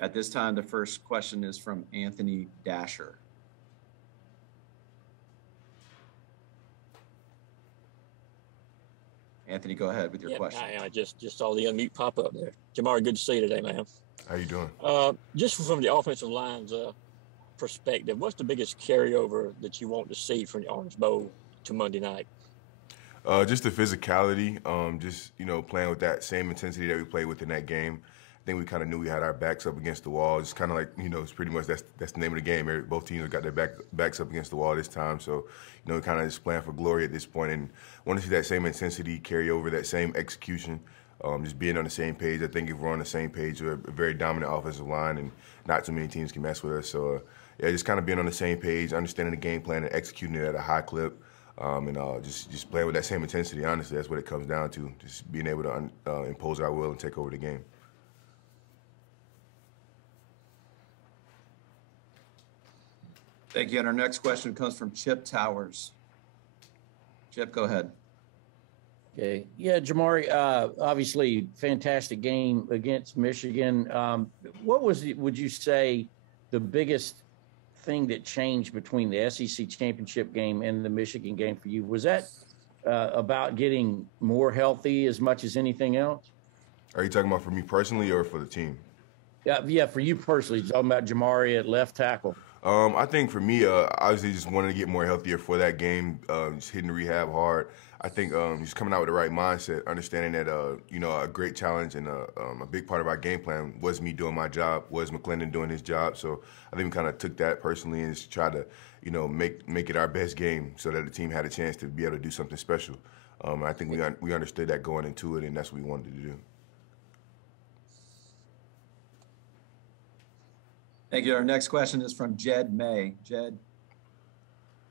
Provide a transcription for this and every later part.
At this time, the first question is from Anthony Dasher. Anthony, go ahead with your question. I just saw the unmute pop up there. Jamaree, good to see you today, man. How you doing? Just from the offensive line's perspective, what's the biggest carryover that you want to see from the Orange Bowl to Monday night? Just the physicality, just, playing with that same intensity that we played with in that game. I think we kind of knew we had our backs up against the wall. It's kind of like, it's pretty much that's the name of the game. Both teams have got their backs up against the wall this time. So, we kind of just playing for glory at this point and want to see that same intensity carry over, that same execution, just being on the same page. I think if we're on the same page, we're a very dominant offensive line and not too many teams can mess with us. So, just kind of being on the same page, understanding the game plan and executing it at a high clip. Just playing with that same intensity. Honestly, that's what it comes down to. Just being able to impose our will and take over the game. Thank you. And our next question comes from Chip Towers. Chip, go ahead. Okay. Yeah, Jamaree, obviously fantastic game against Michigan. What would you say the biggest thing that changed between the SEC championship game and the Michigan game for you? Was that about getting more healthy as much as anything else? Are you talking about for me personally or for the team? Yeah, for you personally. Talking about Jamaree at left tackle. I think for me, obviously just wanted to get more healthier for that game, just hitting the rehab hard. I think just coming out with the right mindset, understanding that, a great challenge and a big part of our game plan was me doing my job, was McClendon doing his job. So I think we kind of took that personally and just tried to, make it our best game so that the team had a chance to be able to do something special. I think we understood that going into it, and that's what we wanted to do. Thank you. Our next question is from Jed May. Jed,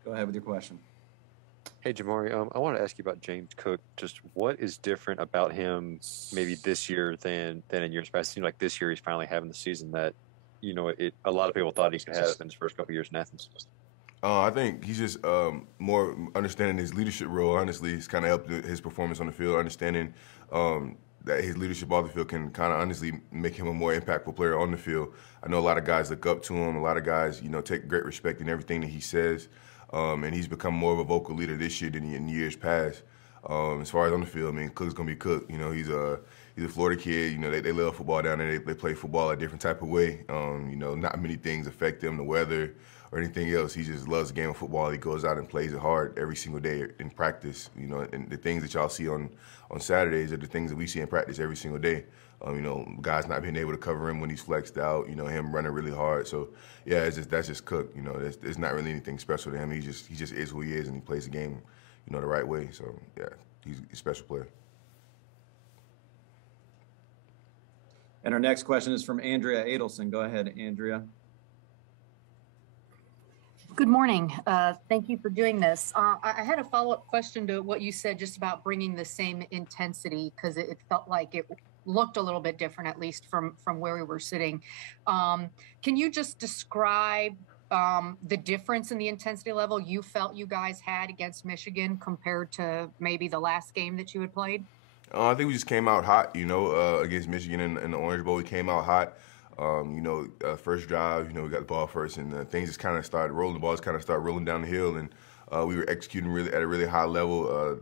go ahead with your question. Hey, Jamaree, I want to ask you about James Cook. Just what is different about him maybe this year than in years past? It seems like this year he's finally having the season that, a lot of people thought he could have in his first couple of years in Athens. I think he's just more understanding his leadership role. Honestly, he's kind of helped his performance on the field, understanding that his leadership off the field can kind of honestly make him a more impactful player on the field. I know a lot of guys look up to him. A lot of guys, take great respect in everything that he says. And he's become more of a vocal leader this year than in years past. As far as on the field, Cook's gonna be Cook. He's a Florida kid. They love football down there. They play football a different type of way. Not many things affect them, the weather or anything else. He just loves the game of football. He goes out and plays it hard every single day in practice. And the things that y'all see on Saturdays are the things that we see in practice every single day. Guys not being able to cover him when he's flexed out. Him running really hard. So yeah, that's just Cook. There's not really anything special to him. He just is who he is, and he plays the game, the right way. So yeah, he's a special player. And our next question is from Andrea Adelson. Go ahead, Andrea. Good morning. Thank you for doing this. I had a follow-up question to what you said just about bringing the same intensity, because it felt like it looked a little bit different, at least from where we were sitting. Can you just describe the difference in the intensity level you felt you guys had against Michigan compared to maybe the last game that you had played? I think we just came out hot, against Michigan in the Orange Bowl. We came out hot. First drive, we got the ball first, and things just kind of started rolling. The balls kind of started rolling down the hill, and we were executing really at a really high level.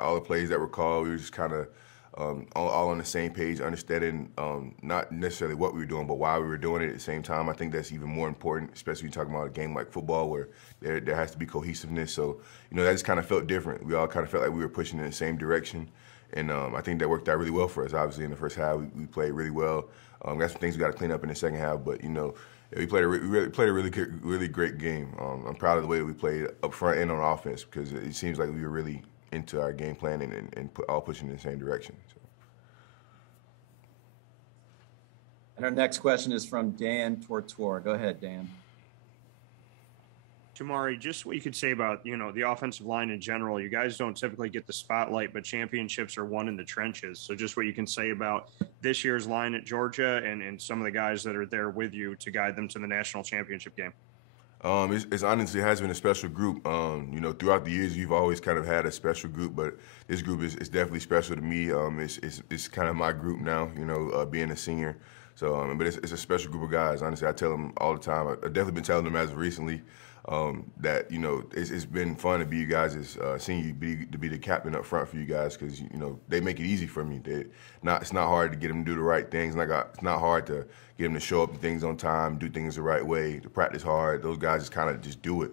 All the plays that were called, we were just kind of all on the same page, understanding not necessarily what we were doing, but why we were doing it at the same time. I think that's even more important, especially when you're talking about a game like football where there has to be cohesiveness. So, that just kind of felt different. We all kind of felt like we were pushing in the same direction, and I think that worked out really well for us. Obviously, in the first half, we played really well. Got some things we got to clean up in the second half, but we played a really great game. I'm proud of the way that we played up front and on offense, because it seems like we were really into our game plan and all pushing in the same direction. So. And our next question is from Dan Tortor. Go ahead, Dan. Jamaree, just what you could say about, the offensive line in general. You guys don't typically get the spotlight, but championships are won in the trenches. So just what you can say about this year's line at Georgia and some of the guys that are there with you to guide them to the national championship game. It's honestly has been a special group. Throughout the years, you've always kind of had a special group, but this group is definitely special to me. It's kind of my group now, being a senior. So, but it's a special group of guys. Honestly, I tell them all the time. I've definitely been telling them as of recently that it's been fun to be you guys, seeing you to be the captain up front for you guys, because they make it easy for me. It's not hard to get them to do the right things. It's not hard to get them to show up to things on time, do things the right way, to practice hard. Those guys just kind of just do it.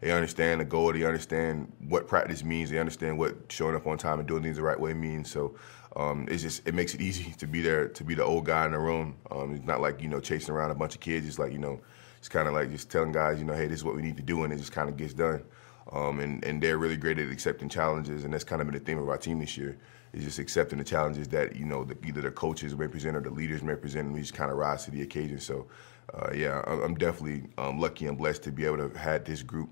They understand the goal. They understand what practice means. They understand what showing up on time and doing things the right way means. So. It makes it easy to be there, to be the old guy in the room. It's not like, chasing around a bunch of kids. It's like, it's kind of like just telling guys, hey, this is what we need to do, and it just kind of gets done. And they're really great at accepting challenges, and that's kind of been the theme of our team this year, is just accepting the challenges that, either the coaches may present or the leaders may present, and we just kind of rise to the occasion. So, I'm definitely lucky and blessed to be able to have had this group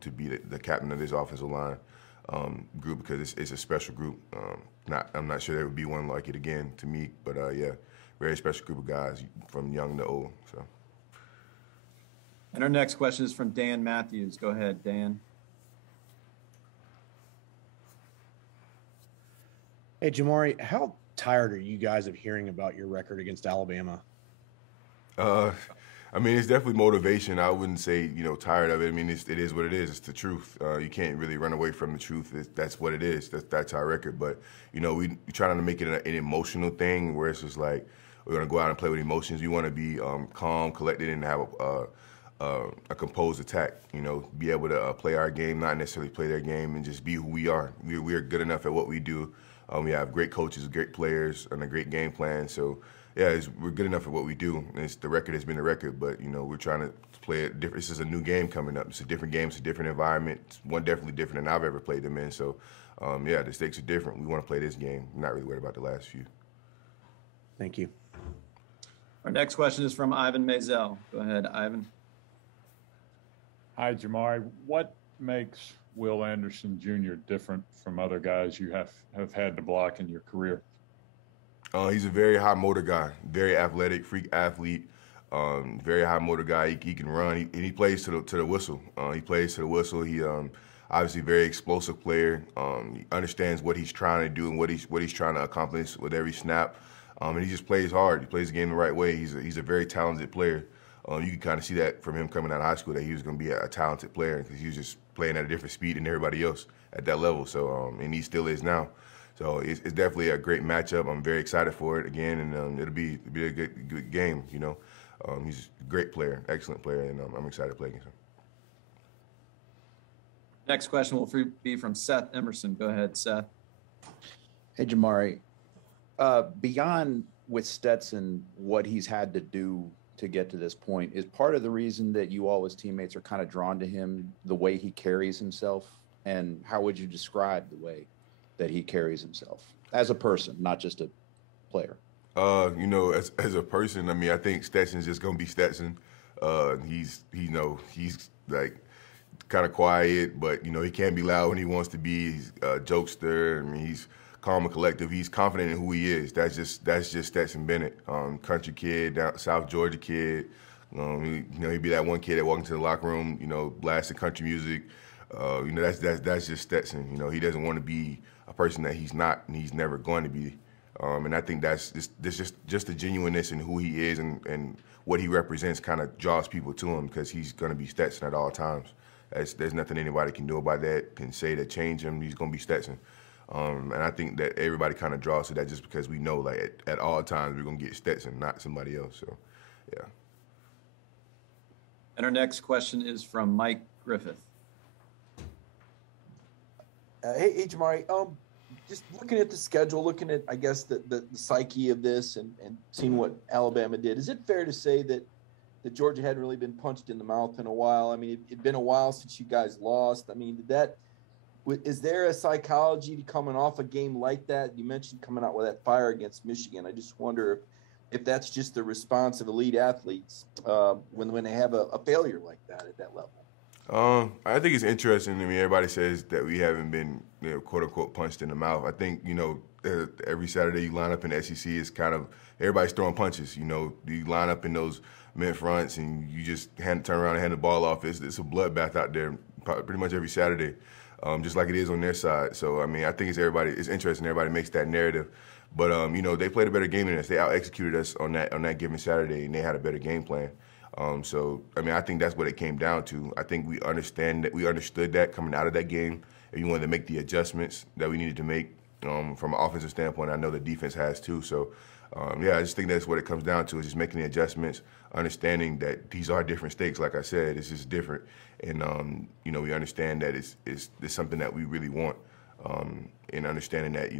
to be the captain of this offensive line group, because it's a special group. I'm not sure there would be one like it again to me, but very special group of guys from young to old. So. And our next question is from Dan Matthews. Go ahead, Dan. Hey, Jamaree, how tired are you guys of hearing about your record against Alabama? It's definitely motivation. I wouldn't say, tired of it. It is what it is. It's the truth. You can't really run away from the truth. That's what it is. That's our record. But, we try not to make it an emotional thing where it's just like we're going to go out and play with emotions. We want to be calm, collected, and have a composed attack, be able to play our game, not necessarily play their game, and just be who we are. We are good enough at what we do. We have great coaches, great players, and a great game plan. So, yeah, we're good enough at what we do. And the record has been the record, but, we're trying to play it different. This is a new game coming up. It's a different game. It's a different environment. It's one definitely different than I've ever played them in. So, the stakes are different. We want to play this game. I'm not really worried about the last few. Thank you. Our next question is from Ivan Mazel. Go ahead, Ivan. Hi, Jamaree. What makes Will Anderson Jr. different from other guys you have had to block in your career? He's a very high motor guy, very athletic, freak athlete, very high motor guy. He can run. He plays to the whistle. He plays to the whistle. He obviously very explosive player. He understands what he's trying to do and what he's trying to accomplish with every snap. And he just plays hard. He plays the game the right way. He's a very talented player. You can kind of see that from him coming out of high school, that he was going to be a talented player, because he was just playing at a different speed than everybody else at that level. So, and he still is now. So it's definitely a great matchup. I'm very excited for it again, and it'll be a good game. He's a great player, excellent player, and I'm excited to play against him. Next question will be from Seth Emerson. Go ahead, Seth. Hey, Jamaree. Beyond with Stetson, what he's had to do to get to this point, is part of the reason that you all as teammates are kind of drawn to him, the way he carries himself? And how would you describe the way that he carries himself as a person, not just a player? As a person, I think Stetson's just gonna be Stetson. He's like kind of quiet, but he can be loud when he wants to be. He's a jokester. He's calm and collective. He's confident in who he is. That's just Stetson Bennett, country kid, South Georgia kid. He'd be that one kid that walked into the locker room, blasting country music. That's just Stetson. He doesn't want to be a person that he's not, and he's never going to be. And I think that's just the genuineness in who he is and what he represents kind of draws people to him, because he's going to be Stetson at all times. There's nothing anybody can do about that, can say to change him. He's going to be Stetson. And I think that everybody kind of draws to that just because we know, like, at all times we're going to get Stetson, not somebody else. So, yeah. And our next question is from Mike Griffith. Hey, Jamaree. Just looking at the schedule, looking at, I guess, the psyche of this and seeing what Alabama did, is it fair to say that Georgia hadn't really been punched in the mouth in a while? It'd been a while since you guys lost. Is there a psychology to coming off a game like that? You mentioned coming out with that fire against Michigan. I just wonder if that's just the response of elite athletes when they have a failure like that at that level. I think it's interesting. Everybody says that we haven't been, quote unquote, punched in the mouth. I think, every Saturday you line up in the SEC, it's kind of everybody's throwing punches. You line up in those mid fronts and you just turn around and hand the ball off. It's a bloodbath out there pretty much every Saturday, just like it is on their side. So I think it's interesting. Everybody makes that narrative. But they played a better game than us. They out-executed us on that given Saturday, and they had a better game plan. So I think that's what it came down to. I think we understood that coming out of that game, and we wanted to make the adjustments that we needed to make from an offensive standpoint. I know the defense has too. So I just think that's what it comes down to, is just making the adjustments, understanding that these are different stakes. Like I said, it's just different, and we understand that it's something that we really want, and understanding that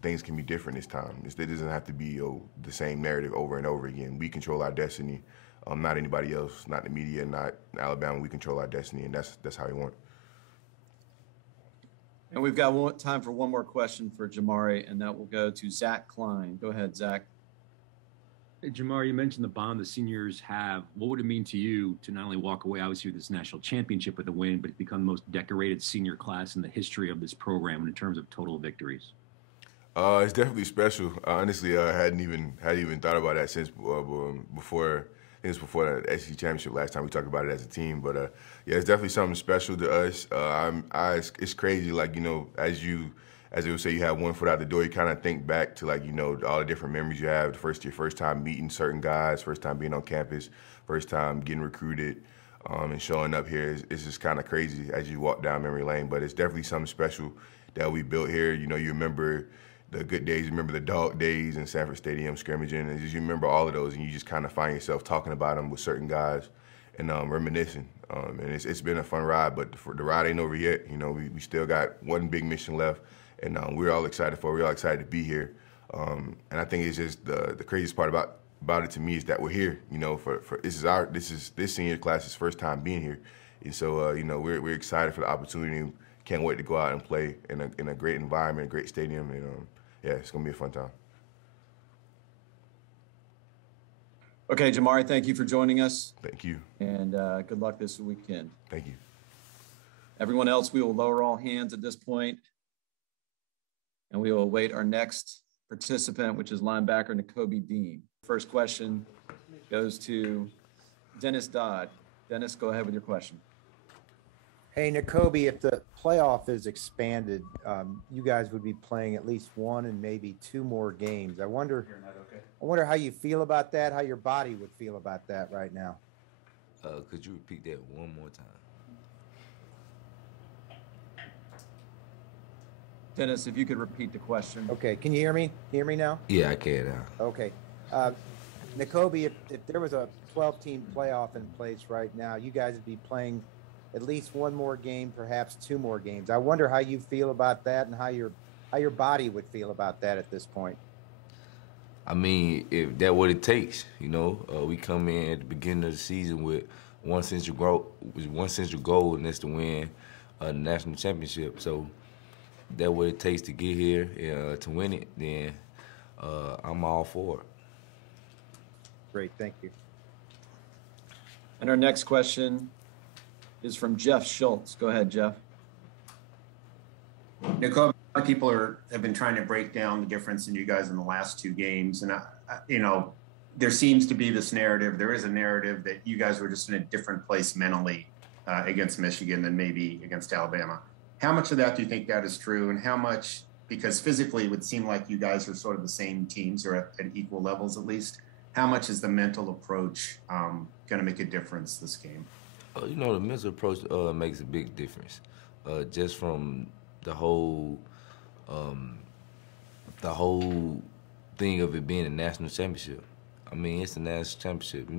things can be different this time. It doesn't have to be the same narrative over and over again. We control our destiny, not anybody else, not the media, not Alabama. We control our destiny, and that's how we want it. And we've got time for one more question for Jamaree, and that will go to Zach Klein. Go ahead, Zach. Hey, Jamaree, you mentioned the bond the seniors have. What would it mean to you to not only walk away, obviously, with this national championship with a win, but become the most decorated senior class in the history of this program in terms of total victories? It's definitely special. Honestly, I hadn't even thought about that since before. I think it was before the SEC championship last time we talked about it as a team. But yeah, it's definitely something special to us. It's crazy. Like as they would say, you have one foot out the door. You kind of think back to all the different memories you have. Your first time meeting certain guys, first time being on campus, first time getting recruited, and showing up here. It's just kind of crazy as you walk down memory lane. But it's definitely something special that we built here. You remember the good days, you remember the dog days in Sanford Stadium scrimmaging, and you remember all of those, and you just kind of find yourself talking about them with certain guys and reminiscing. And it's been a fun ride, but the ride ain't over yet. We still got one big mission left, and we're all excited for it. We're all excited to be here. And I think it's just the craziest part about it to me is that we're here. For this senior class's first time being here, and so we're excited for the opportunity. Can't wait to go out and play in a great environment, a great stadium, and yeah, it's gonna be a fun time. Okay, Jamaree, thank you for joining us. Thank you. And good luck this weekend. Thank you. Everyone else, we will lower all hands at this point, and we will await our next participant, which is linebacker Nakoba Dean. First question goes to Dennis Dodd. Dennis, go ahead with your question. Hey, Nakoba, if the playoff is expanded, you guys would be playing at least one and maybe two more games. I wonder how you feel about that, how your body would feel about that right now. Could you repeat that one more time? Dennis, if you could repeat the question. Okay, can you hear me? Hear me now? Yeah, I can now. Okay. Nakoba, if there was a 12-team playoff in place right now, you guys would be playing at least one more game, perhaps two more games. I wonder how you feel about that and how your body would feel about that at this point. I mean, if that's what it takes, we come in at the beginning of the season with one central goal, and that's to win a national championship. So that's what it takes to get here to win it. Then I'm all for it. Great, thank you. And our next question is from Jeff Schultz. Go ahead, Jeff. Nakoba, a lot of people have been trying to break down the difference in you guys in the last two games. And, there seems to be this narrative. There is a narrative that you guys were just in a different place mentally against Michigan than maybe against Alabama. How much of that do you think that is true? And how much, because physically it would seem like you guys are sort of the same teams or at equal levels at least. How much is the mental approach going to make a difference this game? The mental approach makes a big difference. Just from the whole thing of it being a national championship. I mean, it's a national championship.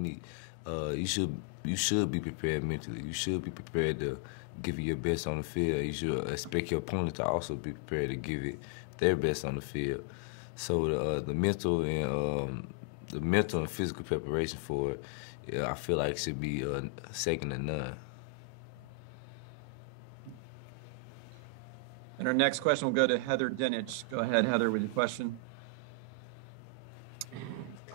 You should be prepared mentally. You should be prepared to give it your best on the field. You should expect your opponent to also be prepared to give it their best on the field. So the mental and physical preparation for it, I feel like it should be second to none. And our next question will go to Heather Dinich. Go ahead, Heather, with your question.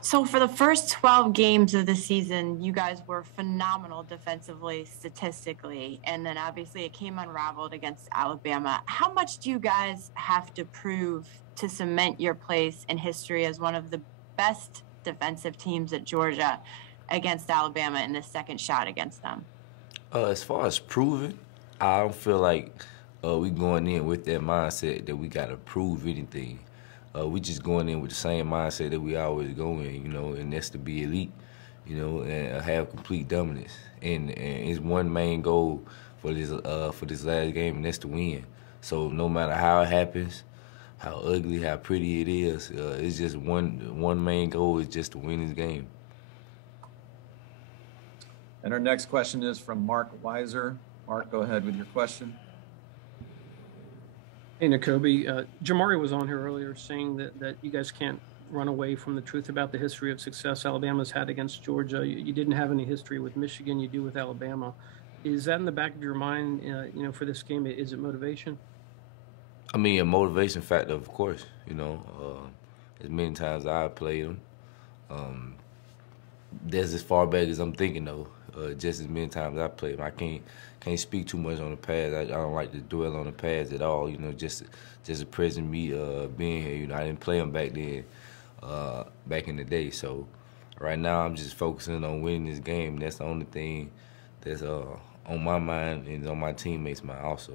So for the first 12 games of the season, you guys were phenomenal defensively, statistically, and then obviously it came unraveled against Alabama. How much do you guys have to prove to cement your place in history as one of the best defensive teams at Georgia against Alabama in the second shot against them? As far as proving, I don't feel like we going in with that mindset that we got to prove anything. We just going in with the same mindset that we always go in, you know, and that's to be elite, you know, and have complete dominance. And it's one main goal for this last game, and that's to win. So no matter how it happens, how ugly, how pretty it is, it's just one main goal is just to win this game. And our next question is from Mark Weiser. Mark, go ahead with your question. Hey, Nakobe. Jamaree was on here earlier saying that you guys can't run away from the truth about the history of success Alabama's had against Georgia. You didn't have any history with Michigan. You do with Alabama. Is that in the back of your mind, you know, for this game? Is it motivation? I mean, a motivation factor, of course. You know, as many times I played them, that's as far back as I'm thinking, though. Just as many times I played them. I can't speak too much on the past. I don't like to dwell on the past at all. You know, just the present me being here. You know, I didn't play them back then, back in the day. So right now I'm just focusing on winning this game. That's the only thing that's on my mind and on my teammates' mind also.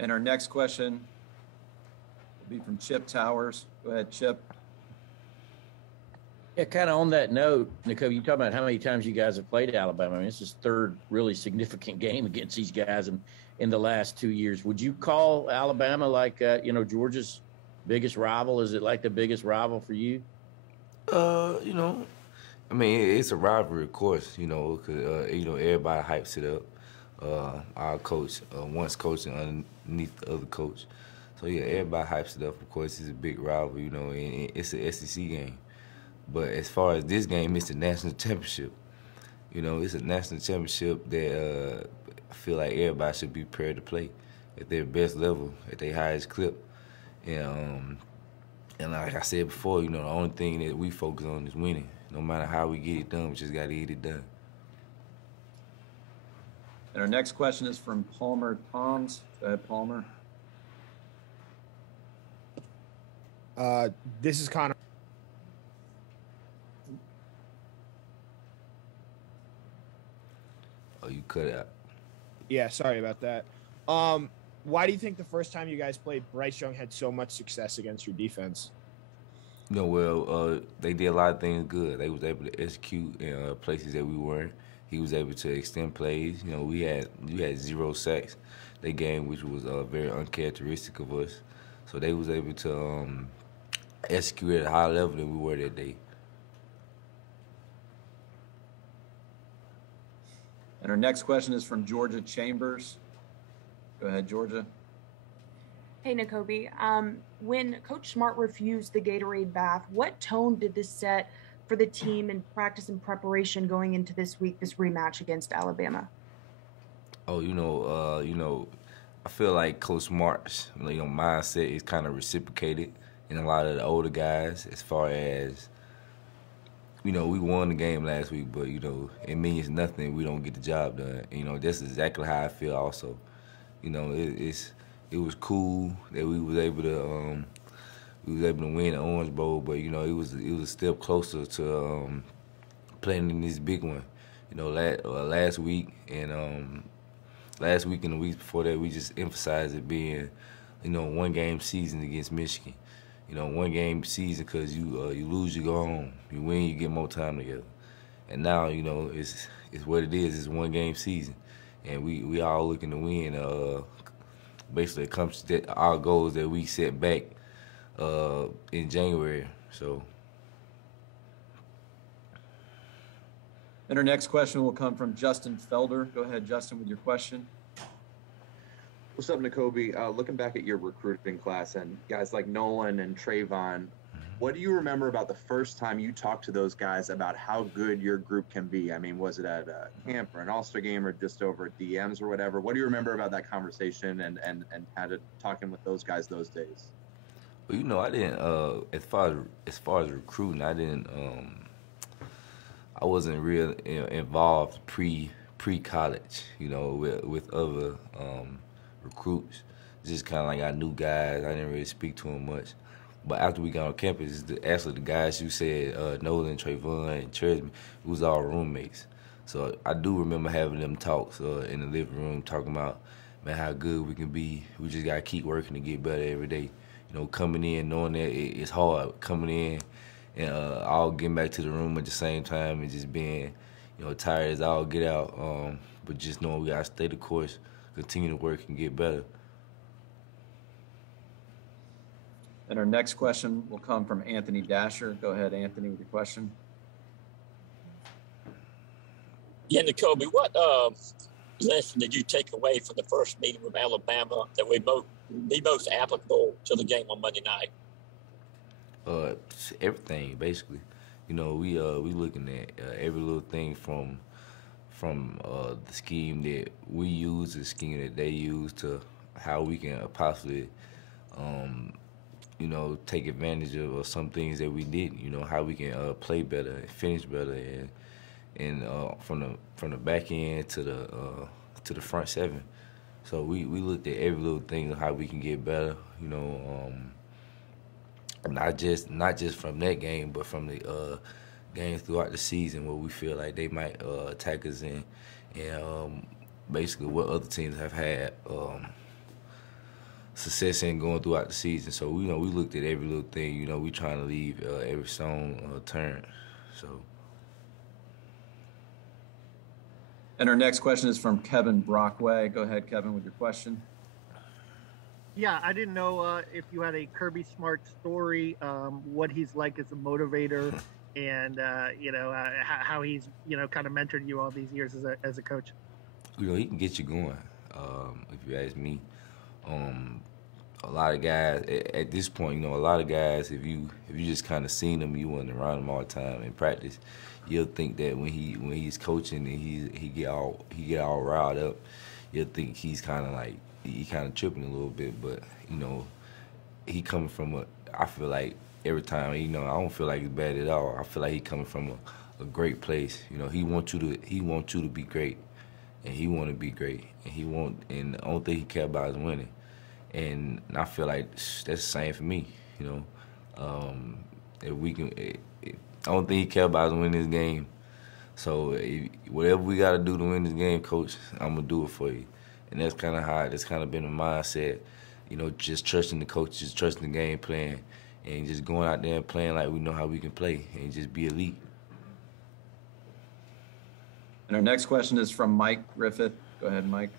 And our next question will be from Chip Towers. Go ahead, Chip. Yeah, kind of on that note, Nakobe, you talk about how many times you guys have played Alabama. I mean, this is third really significant game against these guys in the last 2 years. Would you call Alabama like, you know, Georgia's biggest rival? Is it like the biggest rival for you? You know, I mean, it's a rivalry, of course, you know, because, you know, everybody hypes it up. Our coach, once coaching underneath the other coach. So, yeah, everybody hypes it up. Of course, it's a big rivalry, you know, and it's an SEC game. But as far as this game, it's a national championship. You know, it's a national championship that I feel like everybody should be prepared to play at their best level, at their highest clip. And like I said before, you know, the only thing that we focus on is winning. No matter how we get it done, we just got to get it done. And our next question is from Palmer Toms. Go ahead, Palmer. This is Connor. Oh, you cut out. Yeah, sorry about that. Why do you think the first time you guys played, Bryce Young had so much success against your defense? You know, well, they did a lot of things good. They was able to execute in places that we weren't. He was able to extend plays. You know, we had 0 sacks that game, which was very uncharacteristic of us. So they was able to execute at a higher level than we were that day. And our next question is from Georgia Chambers. Go ahead, Georgia. Hey, Nakobe. When Coach Smart refused the Gatorade bath, what tone did this set for the team in practice and preparation going into this week, this rematch against Alabama? Oh, you know, I feel like Coach Smart's mindset is kind of reciprocated in a lot of the older guys as far as, you know, we won the game last week, but, you know, it means nothing. We don't get the job done. You know, that's exactly how I feel also. You know, it was cool that we was able to win the Orange Bowl, but, you know, it was a step closer to playing in this big one. You know, last week and the weeks before that, we just emphasized it being, you know, one-game season against Michigan. You know, one-game season because you lose, you go home. You win, you get more time together. And now, you know, it's what it is. It's one-game season, and we all looking to win. Basically, accomplish our goals that we set back in January. So. And our next question will come from Justin Felder. Go ahead, Justin, with your question. What's up, Nakobe? Looking back at your recruiting class and guys like Nolan and Trayvon, what do you remember about the first time you talked to those guys about how good your group can be? I mean, was it at a camp or an All-Star game or just over at DMs or whatever? What do you remember about that conversation and kind of talking with those guys those days? Well, you know, I didn't. As far as recruiting, I didn't. I wasn't real involved pre-college. You know, with other recruits. Just kind of like I knew guys. I didn't really speak to them much. But after we got on campus, actually the guys you said, Nolan, Trayvon, and Chesman, we was all roommates. So I do remember having them talks in the living room, talking about man, how good we can be. We just gotta keep working to get better every day. You know, coming in knowing that it's hard, coming in and all getting back to the room at the same time and just being, you know, tired as all get out. But just knowing we gotta stay the course, continue to work and get better. And our next question will come from Anthony Dasher. Go ahead, Anthony, with your question. Yeah, Nakobe, what lesson did you take away from the first meeting with Alabama that would be most applicable to the game on Monday night? Everything basically. You know, we looking at every little thing from the scheme that we use, the scheme that they use, to how we can possibly, you know, take advantage of some things that we didn't. You know, how we can play better and finish better, and from the back end to the front seven. So we looked at every little thing of how we can get better. You know, not just from that game, but from the games throughout the season where we feel like they might attack us in, and basically what other teams have had success in going throughout the season. So we looked at every little thing. You know, we trying to leave every stone turned. So. And our next question is from Kevin Brockway. Go ahead, Kevin, with your question. Yeah, I didn't know if you had a Kirby Smart story, what he's like as a motivator, and you know, how he's, you know, kind of mentored you all these years as a coach. You know, he can get you going. If you ask me, a lot of guys at this point, you know, a lot of guys, if you just kind of seen them, you wasn't around them all the time in practice, you'll think that when he's coaching and he get all riled up, you'll think he's kind of like he kind of tripping a little bit. But you know, he coming from I feel like every time, you know, I don't feel like he's bad at all. I feel like he coming from a great place. You know, he wants you to be great, and he want to be great, and the only thing he care about is winning. And I feel like that's the same for me. You know, if we can. I don't think he care about is winning this game. So whatever we got to do to win this game, Coach, I'm gonna do it for you. And that's kind of been the mindset. You know, just trusting the coaches, trusting the game plan, and just going out there and playing like we know how we can play, and just be elite. And our next question is from Mike Griffith. Go ahead, Mike.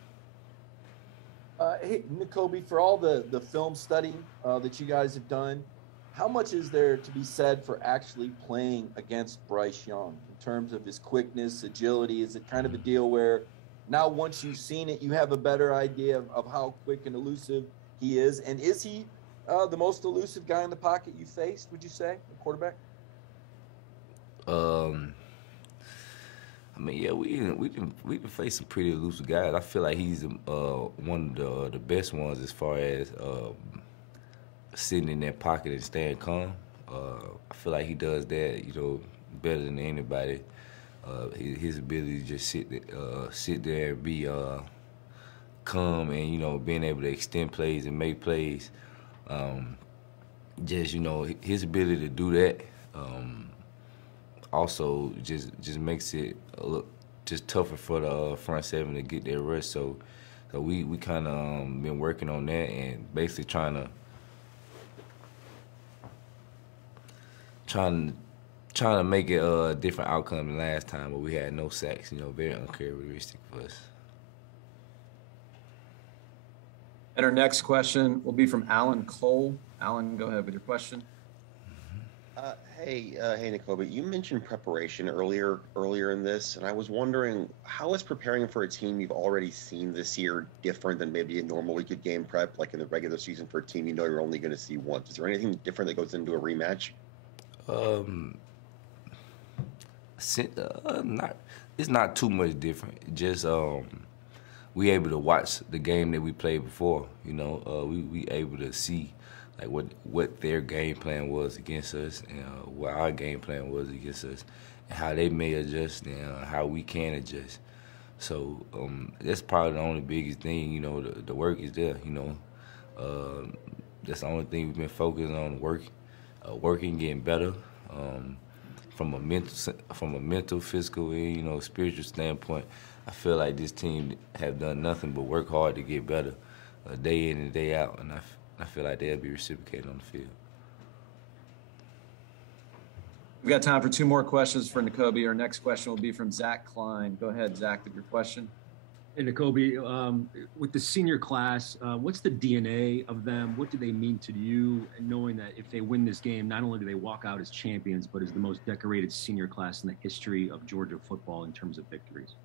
Hey, Nakobe, for all the film study that you guys have done, how much is there to be said for actually playing against Bryce Young in terms of his quickness, agility? Is it kind of a deal where now once you've seen it, you have a better idea of how quick and elusive he is? And is he the most elusive guy in the pocket you faced, would you say, a quarterback? I mean, yeah, we can face some pretty elusive guys. I feel like he's one of the best ones as far as sitting in that pocket and staying calm. I feel like he does that, you know, better than anybody. His ability to just sit there and be calm, and, you know, being able to extend plays and make plays. Just, you know, his ability to do that also just makes it a little just tougher for the front seven to get their rest. So we kind of been working on that and basically trying to make it a different outcome than last time, where we had no sacks. You know, very uncharacteristic for us. And our next question will be from Alan Cole. Alan, go ahead with your question. Hey, Nakobe, you mentioned preparation earlier in this, and I was wondering, how is preparing for a team you've already seen this year different than maybe a normal week of game prep, like in the regular season for a team you know you're only going to see once? Is there anything different that goes into a rematch? It's not too much different. Just we able to watch the game that we played before. You know, we able to see like what their game plan was against us, and what our game plan was against us, and how they may adjust, and how we can adjust. So that's probably the only biggest thing. You know, the work is there. You know, that's the only thing we've been focusing on: working, getting better. From a mental, physical, and, you know, spiritual standpoint, I feel like this team have done nothing but work hard to get better, day in and day out, and I feel like they'll be reciprocated on the field. We've got time for 2 more questions for Nakobe. Our next question will be from Zach Klein. Go ahead, Zach, with your question. And Nakobe, with the senior class, what's the DNA of them? What do they mean to you? And knowing that if they win this game, not only do they walk out as champions, but as the most decorated senior class in the history of Georgia football in terms of victories.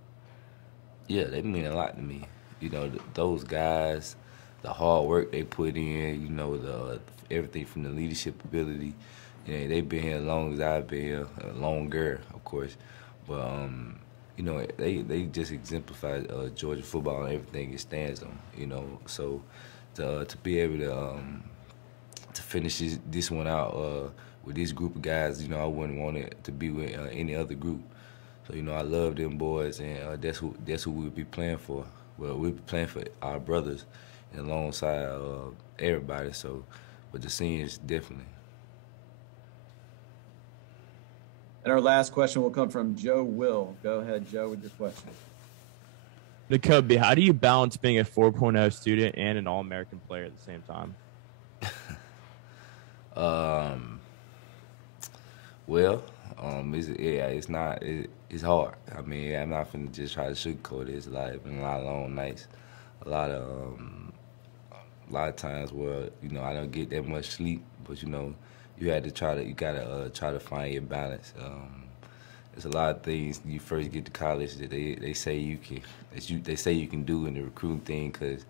Yeah, they mean a lot to me. You know, those guys, the hard work they put in, you know, everything from the leadership ability. You know, they've been here as long as I've been here, longer, of course. But, you know, they just exemplify Georgia football and everything it stands on, you know. So to be able to finish this one out with this group of guys, you know, I wouldn't want it to be with any other group. So, you know, I love them boys, and that's who we'll be playing for. Well, we'll be playing for our brothers and alongside everybody. So, but the seniors definitely. And our last question will come from Joe Will. Go ahead, Joe, with your question. Nakobe, how do you balance being a 4.0 student and an All-American player at the same time? Well, it's hard. I mean, I'm not finna just try to sugarcoat it. It's been a lot of long nights, a lot of times where, you know, I don't get that much sleep, but, you know, you gotta try to find your balance. There's a lot of things you first get to college that they say you can do in the recruiting thing, because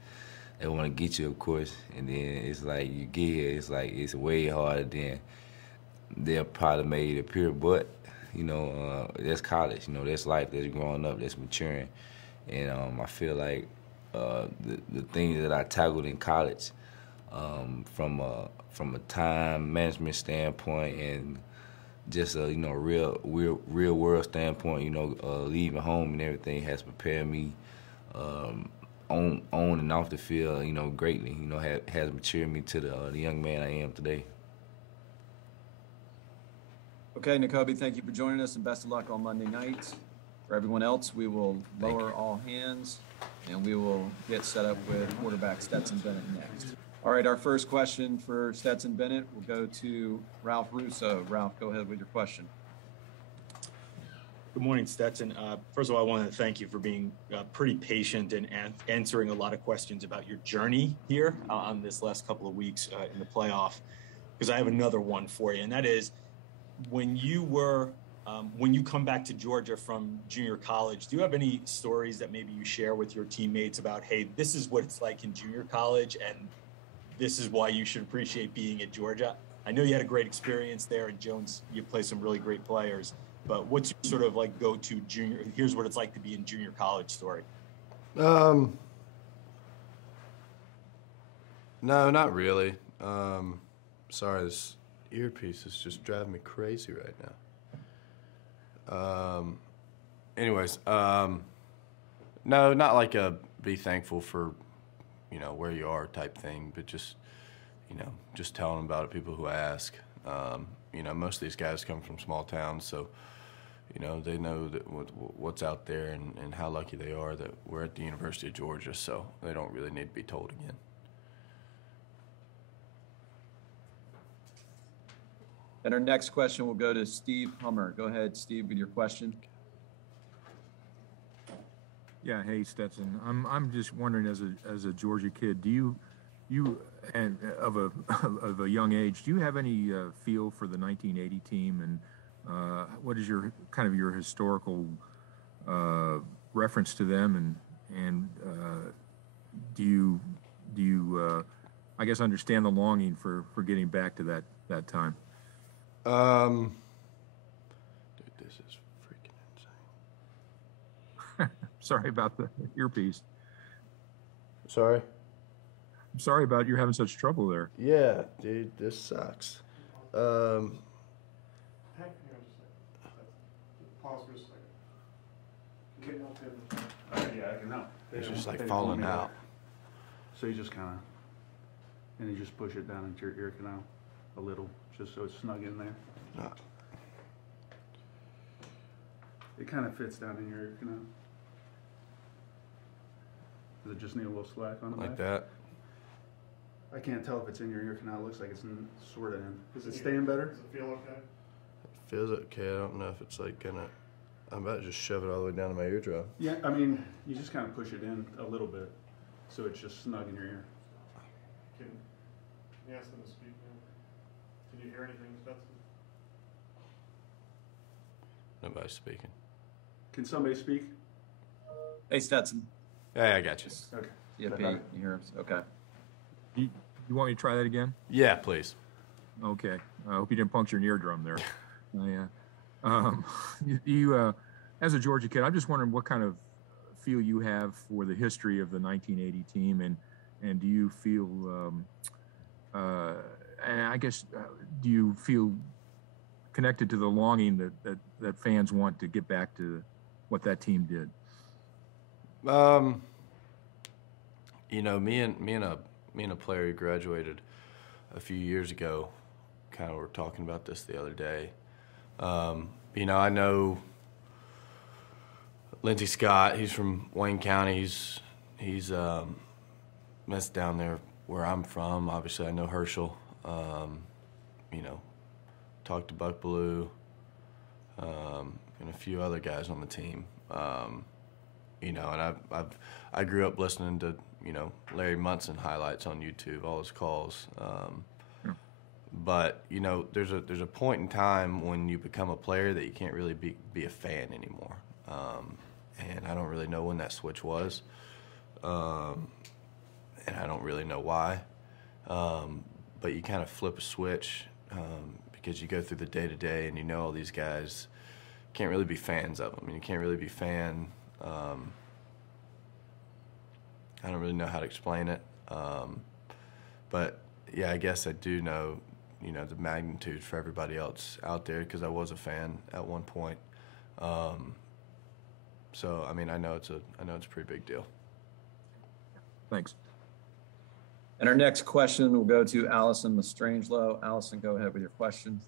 they want to get you, of course, and then it's like you get here, it's way harder than they'll probably make it appear. But, you know, that's college. You know, that's life. That's growing up. That's maturing. And I feel like the things that I tackled in college, from a time management standpoint and just a, you know, real world standpoint, you know, leaving home and everything has prepared me on and off the field, you know, greatly. You know, has matured me to the young man I am today. Okay, Nakobe, thank you for joining us, and best of luck on Monday night. For everyone else, we will lower all hands, and we will get set up with quarterback Stetson Bennett next. All right, our first question for Stetson Bennett will go to Ralph Russo. Ralph, go ahead with your question. Good morning, Stetson. First of all, I want to thank you for being pretty patient and answering a lot of questions about your journey here on this last couple of weeks in the playoff, because I have another one for you, and that is, when you come back to Georgia from junior college, do you have any stories that maybe you share with your teammates about, hey, this is what it's like in junior college, and this is why you should appreciate being at Georgia? I know you had a great experience there, and Jones, you play some really great players, but what's your sort of like go-to junior, here's what it's like to be in junior college story? No, not really. Sorry, this earpiece is just driving me crazy right now. Anyways, no, not like a be thankful for, you know, where you are type thing, but just, you know, just telling them about it, people who ask. You know, most of these guys come from small towns, so, you know, they know that what's out there and how lucky they are that we're at the University of Georgia, so they don't really need to be told again. And our next question will go to Steve Hummer. Go ahead, Steve, with your question. Yeah, hey Stetson. I'm just wondering, as a Georgia kid, do you and of a young age, do you have any feel for the 1980 team, and what is your kind of your historical reference to them, and do you I guess understand the longing for getting back to that time? Dude, this is freaking insane. Sorry about the earpiece. Sorry? I'm sorry about you having such trouble there. Yeah, dude, this sucks. Pause for a second. Yeah, I can help. It's just like falling out. So you just kind of, and you just push it down into your ear canal a little, just so it's snug in there. It kind of fits down in your ear canal. Does it just need a little slack on the like back? that. I can't tell if it's in your ear canal. It looks like it's sort of in. Is it staying better? Does it feel okay? It feels okay. I don't know if it's like gonna. I'm about to just shove it all the way down to my eardrum. Yeah, I mean, you just kind of push it in a little bit, so it's just snug in your ear. Can you ask them to speak now? Can you hear anything, Stetson? Nobody's speaking. Can somebody speak? Hey, Stetson. Yeah, I got you. Okay. CFP, you hear him? Okay. You want me to try that again? Yeah, please. Okay. I hope you didn't puncture an eardrum there. Yeah. As a Georgia kid, I'm just wondering what kind of feel you have for the history of the 1980 team, and do you feel, and I guess, do you feel connected to the longing that fans want to get back to what that team did? You know, me and a player who graduated a few years ago, kind of were talking about this the other day. You know, I know Lindsey Scott. He's from Wayne County. He's that's down there where I'm from. Obviously, I know Herschel. You know, talked to Buck Blue and a few other guys on the team. You know, and I grew up listening to, you know, Larry Munson highlights on YouTube, all his calls. But you know, there's a point in time when you become a player that you can't really be a fan anymore. And I don't really know when that switch was, and I don't really know why. But you kind of flip a switch because you go through the day-to-day and you know all these guys, can't really be fans of them. And you can't really be fan. I don't really know how to explain it. But yeah, I guess I do know, you know, the magnitude for everybody else out there because I was a fan at one point. So I mean, I know it's a pretty big deal. Thanks. And our next question will go to Allison Mastrangelo. Allison, go ahead with your question.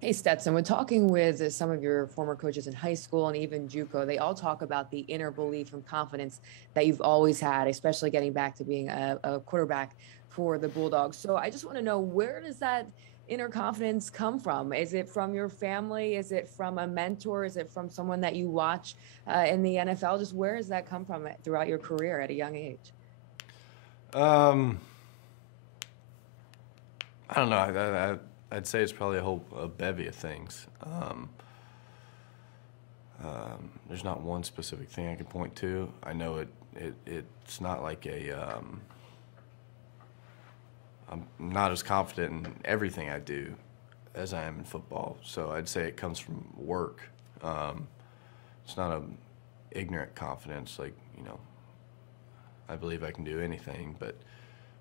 Hey, Stetson, when talking with some of your former coaches in high school and even JUCO, they all talk about the inner belief and confidence that you've always had, especially getting back to being a quarterback for the Bulldogs. So I just want to know, where does that inner confidence come from? Is it from your family? Is it from a mentor? Is it from someone that you watch in the NFL? Just where does that come from throughout your career at a young age? I don't know. I'd say it's probably a bevy of things. There's not one specific thing I can point to. I know it's not like I'm not as confident in everything I do as I am in football. So I'd say it comes from work. It's not an ignorant confidence, like, you know, I believe I can do anything, but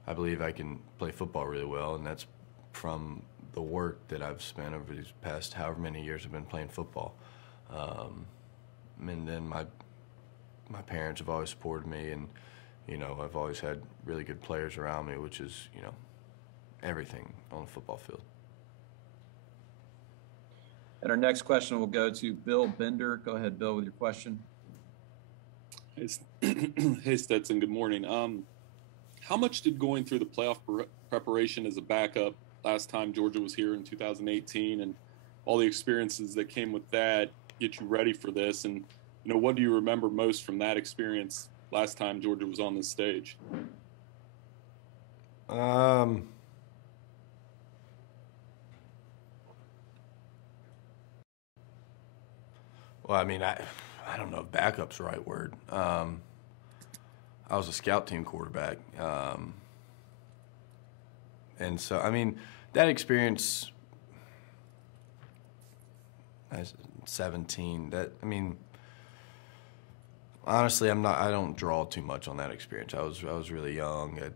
I believe I can play football really well, and that's from the work that I've spent over these past however many years I've been playing football. And then my parents have always supported me, and, you know, I've always had really good players around me, which is, you know, everything on the football field. And our next question will go to Bill Bender. Go ahead, Bill, with your question. Hey, Stetson, good morning. How much did going through the playoff preparation as a backup last time Georgia was here in 2018 and all the experiences that came with that get you ready for this? And, you know, what do you remember most from that experience last time Georgia was on this stage? Well, I mean, I don't know if backup's the right word. I was a scout team quarterback. And so, I mean, that experience as 17, I mean, honestly, I don't draw too much on that experience. I was really young. I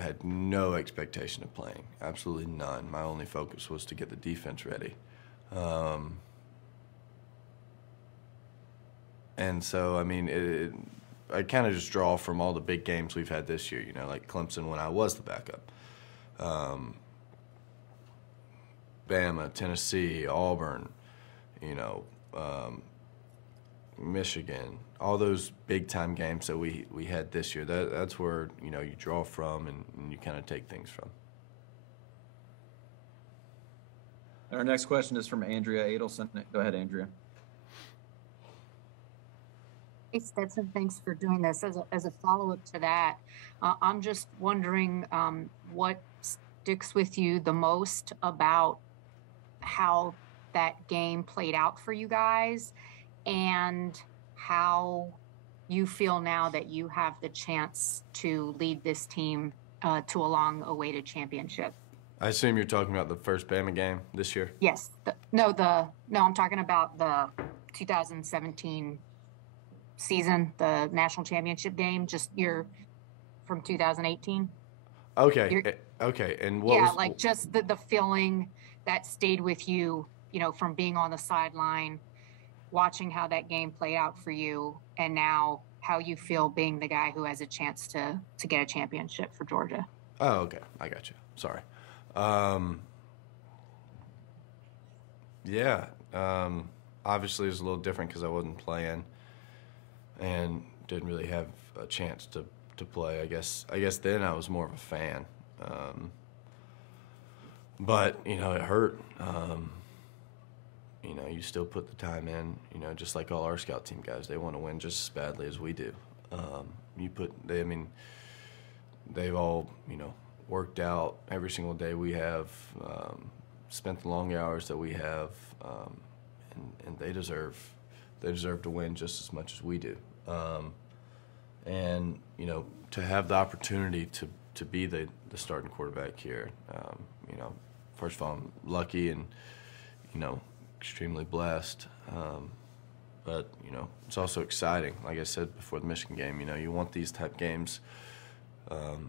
had no expectation of playing, absolutely none. My only focus was to get the defense ready. And so, I mean, I kind of just draw from all the big games we've had this year, you know, like Clemson when I was the backup. Bama, Tennessee, Auburn, you know, Michigan, all those big time games that we had this year, that's where, you know, you draw from and you kind of take things from. Our next question is from Andrea Adelson. Go ahead, Andrea. Hey, Stetson, thanks for doing this. As a follow-up to that, I'm just wondering what sticks with you the most about how that game played out for you guys and how you feel now that you have the chance to lead this team to a long-awaited championship. I assume you're talking about the first Bama game this year? Yes. No, I'm talking about the 2017 season, the national championship game, just from 2018. Okay. Okay. And what just the feeling that stayed with you, you know, from being on the sideline, watching how that game played out for you, and now how you feel being the guy who has a chance to get a championship for Georgia. Oh, okay. I got you. Sorry. Obviously it was a little different because I wasn't playing and didn't really have a chance to play. I guess then I was more of a fan. But, you know, it hurt. You know, you still put the time in, you know, just like all our scout team guys. They want to win just as badly as we do. They've all, you know, worked out every single day we have, spent the long hours that we have, and they deserve to win just as much as we do. And, you know, to have the opportunity to be the starting quarterback here, you know, first of all, I'm lucky and, you know, extremely blessed. But, you know, it's also exciting. Like I said before the Michigan game, you know, you want these type games,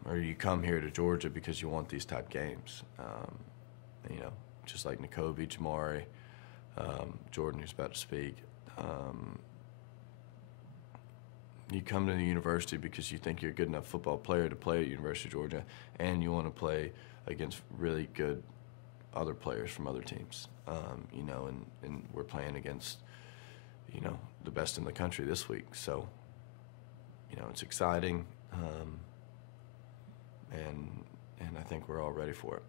or you come here to Georgia because you want these type games. You know, just like Nakobe, Jamaree, Jordan, who's about to speak. You come to the university because you think you're a good enough football player to play at University of Georgia, and you want to play against really good other players from other teams. You know, and we're playing against, you know, the best in the country this week. So, you know, it's exciting, and I think we're all ready for it.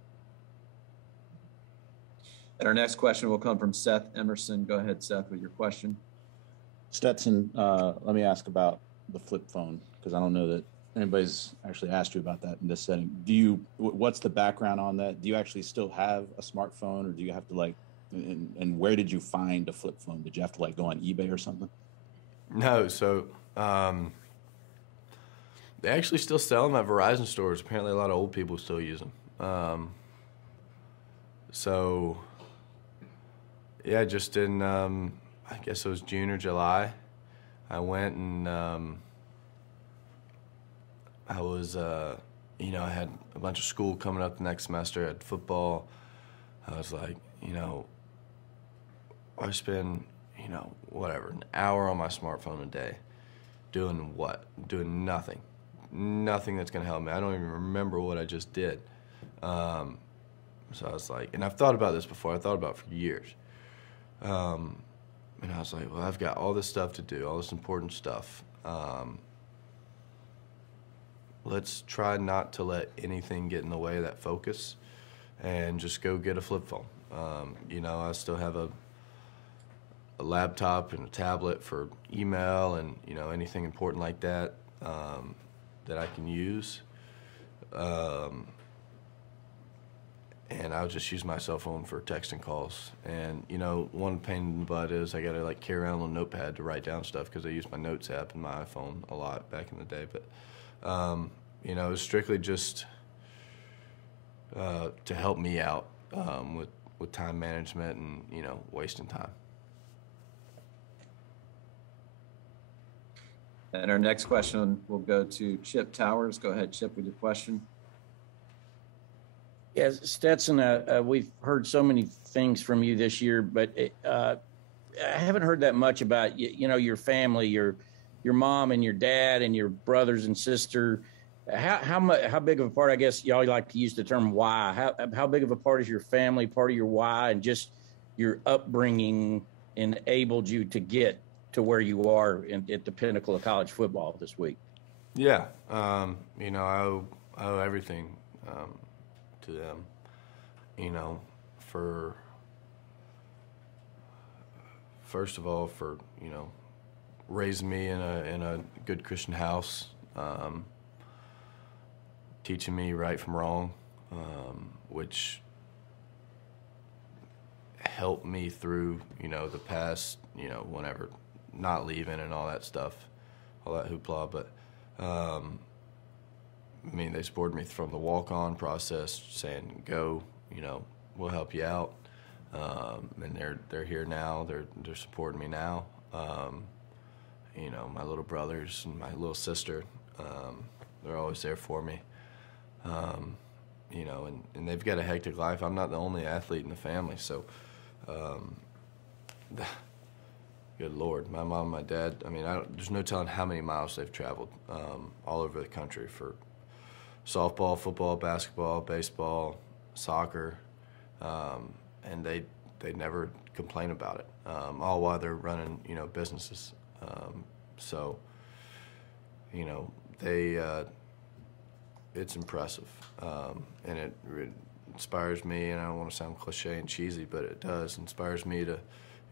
And our next question will come from Seth Emerson. Go ahead, Seth, with your question. Stetson, let me ask about the flip phone, because I don't know that anybody's actually asked you about that in this setting. What's the background on that? Do you actually still have a smartphone, or do you have to and where did you find a flip phone? Did you have to go on eBay or something? No, so they actually still sell them at Verizon stores. Apparently a lot of old people still use them. So yeah, just in, I guess it was June or July, I went and I was, you know, I had a bunch of school coming up the next semester. I had football. I was like, you know, I spend, you know, whatever, an hour on my smartphone a day. Doing what? Doing nothing. Nothing that's going to help me. I don't even remember what I just did. So I was like, and I've thought about this before. I thought about it for years. And I was like, well, I've got all this stuff to do, all this important stuff. Let's try not to let anything get in the way of that focus and just go get a flip phone. You know, I still have a laptop and a tablet for email and, you know, anything important like that that I can use. And I'll just use my cell phone for texting calls. And, you know, one pain in the butt is I got to, carry around a little notepad to write down stuff because I use my notes app in my iPhone a lot back in the day. But, you know, it was strictly just to help me out with time management and, you know, wasting time. And our next question will go to Chip Towers. Go ahead, Chip, with your question. Yes, Stetson, we've heard so many things from you this year, but I haven't heard that much about you know, your family, your mom and your dad and your brothers and sister. How big of a part? I guess y'all like to use the term why. How big of a part is your family, part of your why, and just your upbringing enabled you to get to where you are at the pinnacle of college football this week? Yeah, you know, I owe everything to them. You know, for first of all, for raising me in a good Christian house, teaching me right from wrong, which helped me through the past, whenever not leaving and all that stuff, all that hoopla. But I mean, they supported me from the walk-on process, saying, "Go, we'll help you out." And they're here now. They're supporting me now. My little brothers and my little sister, they're always there for me. And they've got a hectic life. I'm not the only athlete in the family, so good Lord, my mom and my dad, I mean, there's no telling how many miles they've traveled all over the country for softball, football, basketball, baseball, soccer, and they never complain about it, all while they're running, businesses. So, it's impressive, and it inspires me, and I don't want to sound cliche and cheesy, but it does, inspires me to,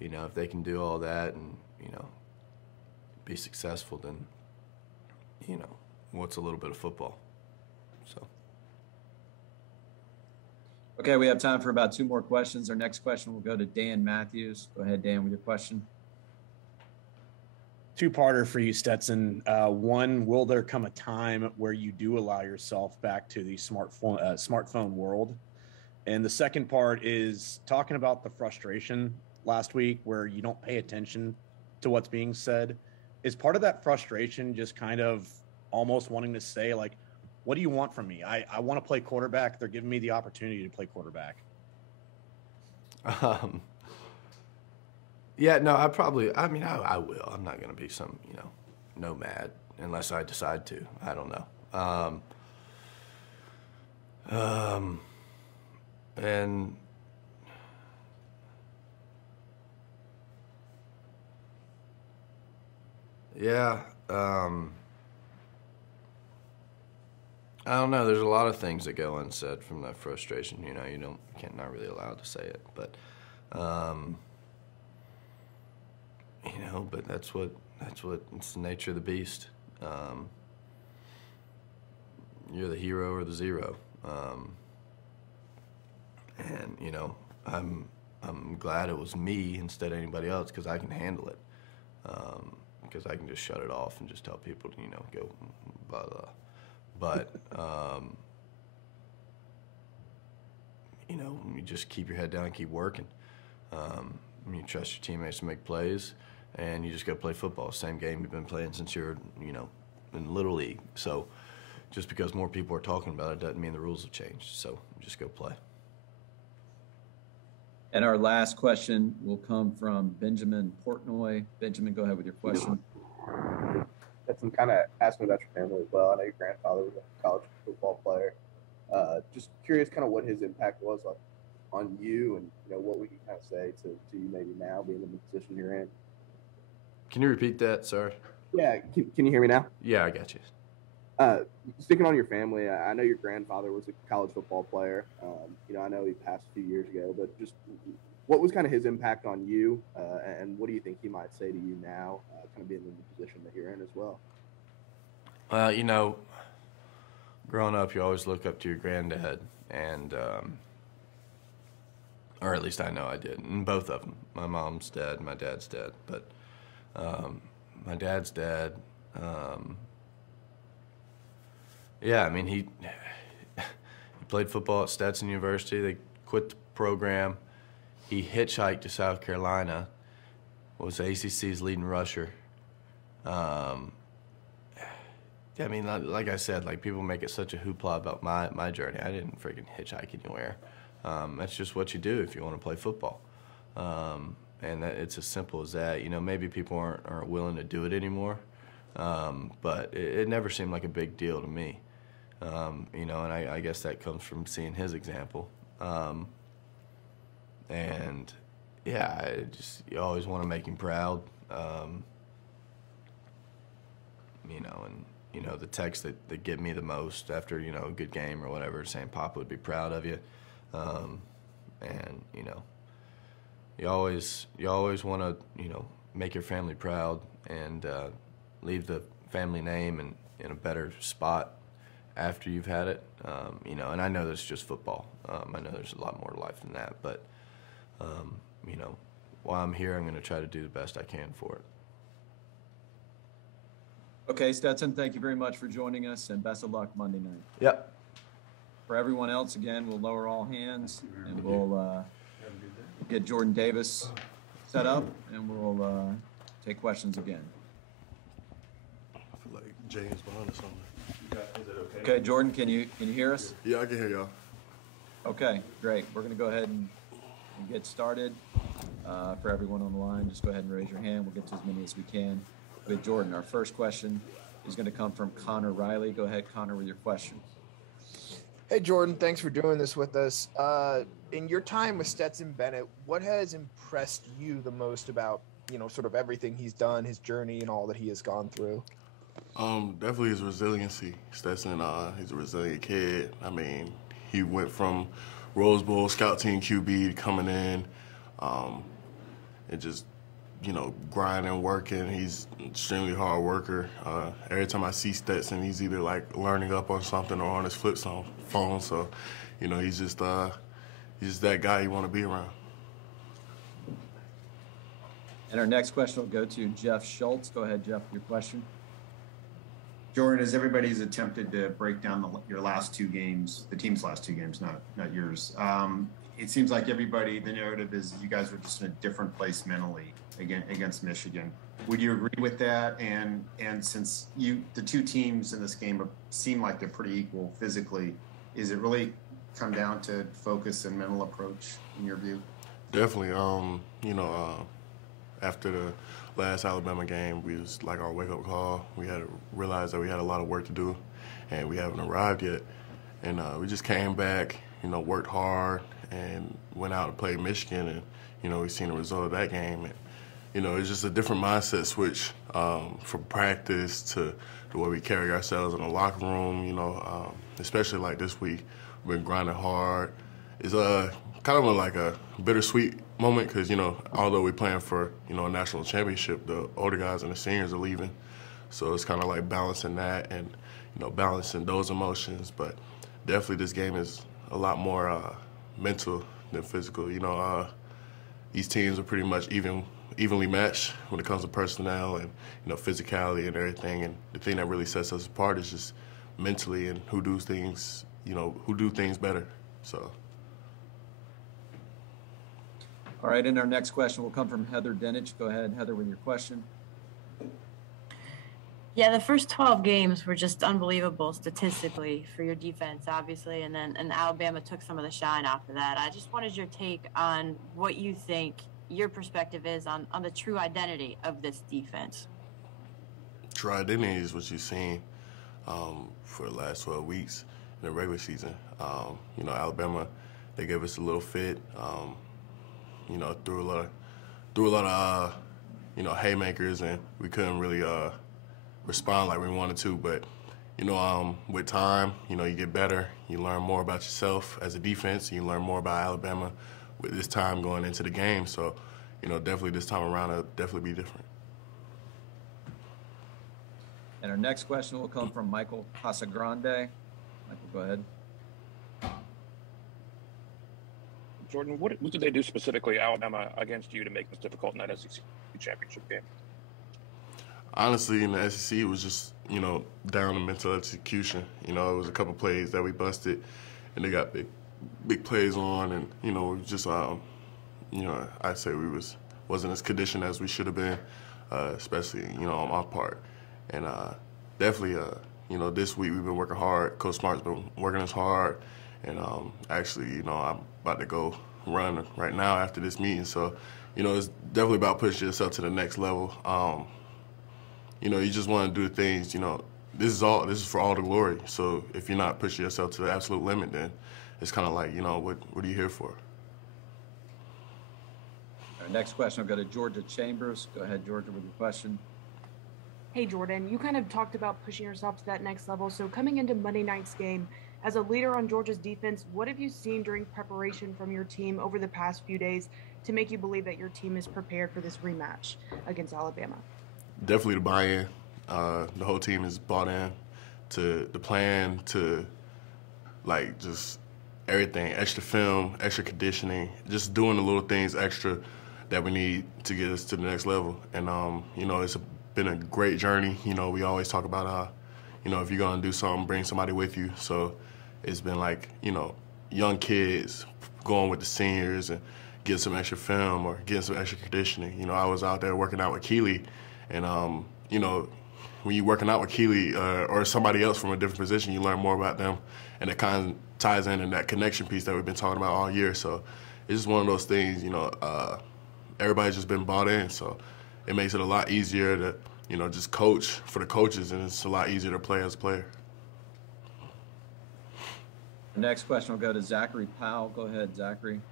if they can do all that and, be successful, then, what's a little bit of football? So. Okay, we have time for about 2 more questions. Our next question will go to Dan Matthews. Go ahead, Dan, with your question. Two-parter for you, Stetson. One, will there come a time where you do allow yourself back to the smartphone world? And the second part is talking about the frustration last week where you don't pay attention to what's being said. Is part of that frustration just kind of almost wanting to say, like, what do you want from me? I want to play quarterback. They're giving me the opportunity to play quarterback. Yeah, no, I will. I'm not going to be some, nomad unless I decide to. I don't know. And yeah, I don't know. There's a lot of things that go unsaid from that frustration. Not really allowed to say it, but but that's what it's the nature of the beast. You're the hero or the zero, and I'm glad it was me instead of anybody else because I can handle it. Because I can just shut it off and just tell people to go blah blah. But you just keep your head down and keep working. You trust your teammates to make plays, and you just go play football. Same game you've been playing since you're, in Little League. So just because more people are talking about it doesn't mean the rules have changed. So just go play. And our last question will come from Benjamin Portnoy. Benjamin, go ahead with your question. That's some kind of asking about your family as well. I know your grandfather was a college football player. Just curious kind of what his impact was on you and, what we can kind of say to you maybe now being in the position you're in. Can you repeat that? Sorry. Yeah. Can you hear me now? Yeah, I got you. Sticking on your family, I know your grandfather was a college football player. I know he passed a few years ago, but just what was kind of his impact on you, and what do you think he might say to you now, kind of being in the position that you're in as well? Well, growing up, you always look up to your granddad, and or at least I know I did, and both of them. My mom's dad, my dad's dad, but my dad's dad. Yeah, I mean, he played football at Stetson University. They quit the program. He hitchhiked to South Carolina, was ACC's leading rusher. I mean, like I said, like people make it such a hoopla about my journey. I didn't freaking hitchhike anywhere. That's just what you do if you want to play football. And it's as simple as that. Maybe people aren't willing to do it anymore, but it never seemed like a big deal to me. And I guess that comes from seeing his example. And yeah, you always want to make him proud. And the texts that get me the most after, a good game or whatever, saying Papa would be proud of you. And, you always want to, make your family proud and leave the family name in a better spot after you've had it. And I know that's just football. I know there's a lot more to life than that. But, while I'm here, I'm going to try to do the best I can for it. Okay, Stetson, thank you very much for joining us, and best of luck Monday night. Yep. For everyone else, again, we'll lower all hands, and we'll get Jordan Davis set up, and we'll take questions again. I feel like James behind or something. Is it okay? Okay, Jordan, can you hear us? Yeah, I can hear y'all. Okay, great. We're going to go ahead and get started. For everyone on the line, just go ahead and raise your hand. We'll get to as many as we can. With Jordan, our first question is going to come from Connor Riley. Go ahead, Connor, with your question. Hey, Jordan, thanks for doing this with us. In your time with Stetson Bennett, what has impressed you the most about, sort of everything he's done, his journey, and all that he has gone through? Definitely his resiliency. Stetson, he's a resilient kid. I mean, he went from Rose Bowl scout team QB to coming in and just, grinding, working. He's an extremely hard worker. Every time I see Stetson, he's either like learning up on something or on his flip phone. So, he's just that guy you want to be around. And our next question will go to Jeff Schultz. Go ahead, Jeff, your question. Jordan, as everybody's attempted to break down your last two games, the team's last two games, not yours, it seems like the narrative is you guys were just in a different place mentally against Michigan. Would you agree with that? And since the two teams in this game seem like they're pretty equal physically, is it really come down to focus and mental approach in your view? Definitely. After the last Alabama game, we was like our wake-up call. We had to realize that we had a lot of work to do, and we haven't arrived yet. And we just came back, worked hard, and went out and played Michigan, and, we've seen the result of that game. And, it's just a different mindset switch from practice to the way we carry ourselves in the locker room, especially like this week. We've been grinding hard. It's kind of like a bittersweet moment because, although we're playing for, a national championship, the older guys and the seniors are leaving. So it's kind of like balancing that and, balancing those emotions. But definitely this game is a lot more mental than physical. These teams are pretty much evenly matched when it comes to personnel and, physicality and everything. And the thing that really sets us apart is just mentally and who do things, who do things better. So. All right, and our next question will come from Heather Dinich. Go ahead, Heather, with your question. Yeah, the first 12 games were just unbelievable statistically for your defense, obviously, and Alabama took some of the shine off of that. I just wanted your take on what you think your perspective is on the true identity of this defense. True identity is what you've seen for the last 12 weeks in the regular season. Alabama, they gave us a little fit. Threw a lot of haymakers, and we couldn't really respond like we wanted to. But with time, you get better. You learn more about yourself as a defense. You learn more about Alabama with this time going into the game. So, definitely this time around, it'll definitely be different. And our next question will come from Michael Casagrande. Michael, go ahead. Jordan, what did they do specifically, Alabama, against you to make this difficult in that SEC championship game? Honestly, in the SEC, it was just, down to mental execution. It was a couple plays that we busted, and they got big plays on, and, just, I'd say we wasn't as conditioned as we should have been, especially, on my part. And definitely, this week we've been working hard. Coach Smart's been working us hard. And actually, I'm about to go run right now after this meeting. So, it's definitely about pushing yourself to the next level. You just want to do things, this is for all the glory. So if you're not pushing yourself to the absolute limit, then it's kind of like, what are you here for? Our next question will go to Georgia Chambers. Go ahead, Georgia, with your question. Hey, Jordan, you kind of talked about pushing yourself to that next level. So coming into Monday night's game, as a leader on Georgia's defense, what have you seen during preparation from your team over the past few days to make you believe that your team is prepared for this rematch against Alabama? Definitely the buy-in. The whole team is bought in to the plan, to like just everything, extra film, extra conditioning, just doing the little things extra that we need to get us to the next level. And, you know, it's been a great journey. You know, we always talk about, you know, if you're going to do something, bring somebody with you. So it's been like, you know, young kids going with the seniors and getting some extra film or getting some extra conditioning. You know, I was out there working out with Keely, and, you know, when you're working out with Keely or somebody else from a different position, you learn more about them, and it kind of ties in that connection piece that we've been talking about all year. So it's just one of those things, you know, everybody's just been bought in, so it makes it a lot easier to, you know, just coach for the coaches, and it's a lot easier to play as a player. The next question will go to Zachary Powell. Go ahead, Zachary.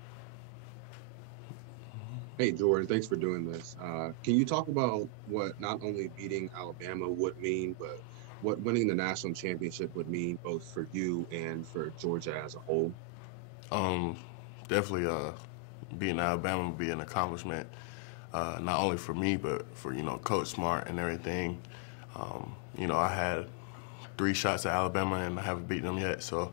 Hey, Jordan, thanks for doing this. Can you talk about what not only beating Alabama would mean, but what winning the national championship would mean both for you and for Georgia as a whole? Definitely beating Alabama would be an accomplishment, not only for me, but for, you know, Coach Smart and everything. You know, I had 3 shots at Alabama, and I haven't beaten them yet. So